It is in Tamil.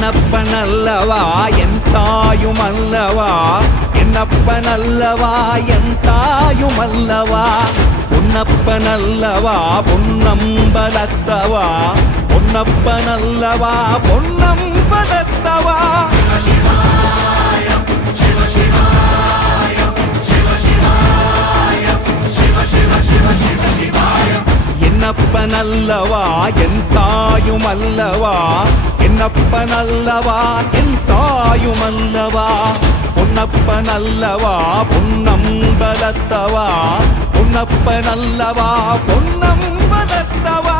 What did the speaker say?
என்னப்பனல்லவா என் தாயுமல்லவா என்னப்பனல்லவா என் தாயுமல்லவா பொன்னப்பனல்லவா பொன்னம்பலத்தவா பொன்னப்பனல்லவா பொன்னம்பலத்தவா என்னப்பனல்லவா என் தாயுமல்லவா என்னப்பனல்லவா என் தாயுமல்லவா பொன்னப்பனல்லவா பொன்னம்பலத்தவா பொன்னப்பனல்லவா பொன்னம்பலத்தவா